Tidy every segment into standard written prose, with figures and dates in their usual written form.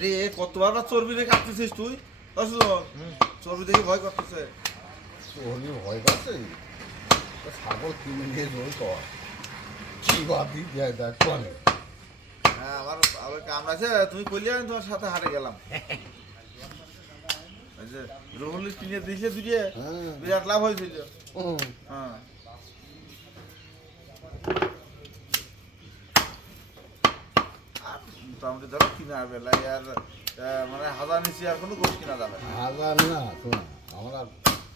রে কতবার না চর্বি রে কাটতেছিস তুই? চর্বি দেখে ভয় করতেছে। চর্বি ভয় করছে? ছাগল কিনে নিয়ে জোর কর কি বাদি দেয় দেখ কোনে। হ্যাঁ আমার আবার কামড়াছে, তুমি কইলে আমি তোমার সাথে হাটে গেলাম। এই যে রোহলি কিনে দিয়েছে দুটিয়ে, বিরাট লাভ হয়েছিল। হ্যাঁ মোটামুটি ধরো কিনা বেলায় আর মানে হাজার নিচে আর কোনো গোশ কিনা যাবে না। হাজার না শোনা আমরা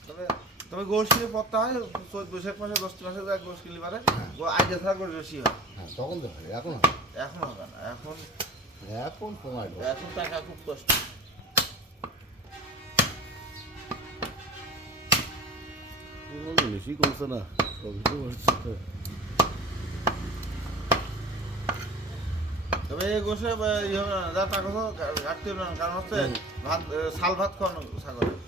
তবে তবে গোশ কিনে পড়তে হয় বৈশাখ মাসে 10টি মাসে যায় গোশ কিনলে পারে আইডিয়া থাকা করে বেশি হয়। হ্যাঁ তখন তো হয় এখন এখন হবে না, এখন এখন সময় এখন টাকা খুব কষ্ট। বেশি কমছে না সবই তো হচ্ছে। তবে এই গোসে ইয়ে হবে না, যা টাকা তো ঘাটতি হবে না, কারণ হচ্ছে ভাত শাল ভাত খাওয়ানো ছাগলের।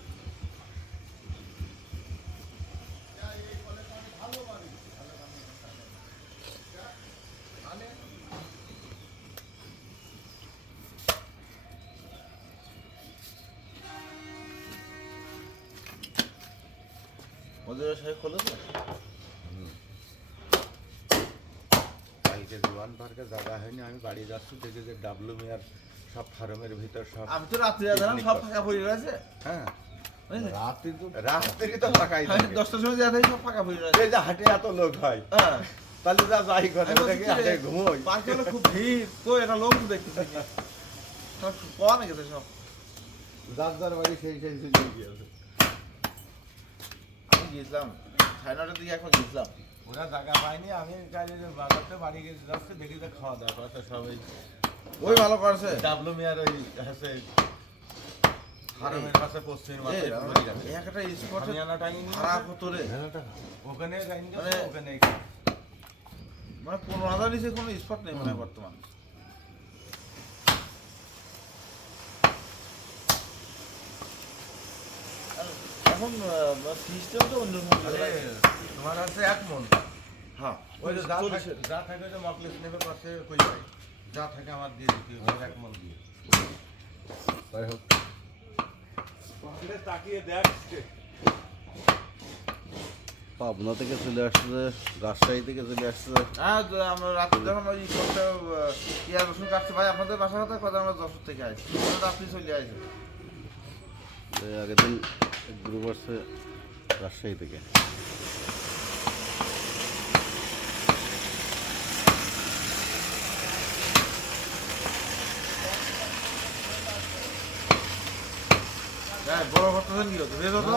ওদের সাহেব খোলো তো কালকে জোয়ান পার্কে জায়গা হয়নি, আমি বাড়ি যাচ্ছি দেখে যে ডাবলু মিয়ার সব ফার্মের ভিতর সব। আমি তো রাত্রে যাচ্ছিলাম, সব ফাঁকা পড়ে রয়েছে। হ্যাঁ রাত্রে তো ফাঁকাই থাকে। 10টার সময় যাওয়া সব ফাঁকা পড়ে রয়েছে। এই যে হাটে এত লোক হয়, হ্যাঁ তাহলে যা যাই করে হাটে ঘুমোই। পার্কে হলে খুব ভিড়, কই একটা লোক দেখতেছি না, সব পাওয়া না গেছে সব। যার যার বাড়ি সেই সেই সুযোগ গিয়েছে। আমি গিয়েছিলাম 9:30টার দিকে একবার গিয়েছিলাম। ওরা জায়গা পায়নি, আমি কাজে বাজারতে বাড়ি গেছি যাচ্ছে দেখি যে খাওয়া দাওয়া করতে সবাই ওই ভালো করছে। ডাবলু মিয়ার ওই হচ্ছে ফার্মের পাশে পশ্চিম মাঠে একটা স্পটে আনা টাইম ভাড়া কত রে? ওখানে যাইনি মানে ওখানে মানে 15,000 নিচে কোনো স্পট নেই মনে হয় বর্তমান। এখন সিস্টেম তো অন্য তোমার আছে 1 মন। হ্যাঁ ওই যে যা থাকে যে মকলেস নেবে পাশে কই যায়, যা থাকে আমার দিয়ে দিতে 1 মন দিয়ে। তাই হোক তাকিয়ে দেখ, পাবনা থেকে চলে আসছে, রাজশাহী থেকে চলে আসছে। হ্যাঁ আমরা রাত্রে যখন ওই স্পটটা পেঁয়াজ রসুন কাটছে, ভাই আপনাদের বাসার কথা কথা আমরা যশোর থেকে আসছি, রাত্রি চলে আসে। আগের দিন গ্রুপ আসছে রাজশাহী থেকে। হ্যাঁ বড় ঘরটা কি হতো বের হতো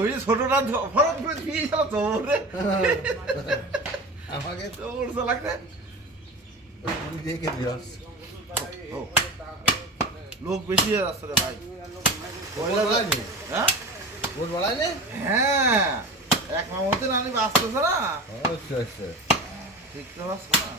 ওই ছোটটা ফরত করে দিয়ে গেল তোরে আমাকে তোর লাগছে লোক বেশি হয়ে যাচ্ছে রে ভাই। হ্যাঁ হ্যাঁ এক মামতে না বাঁচতেছে না, ঠিক তো বাঁচছে না।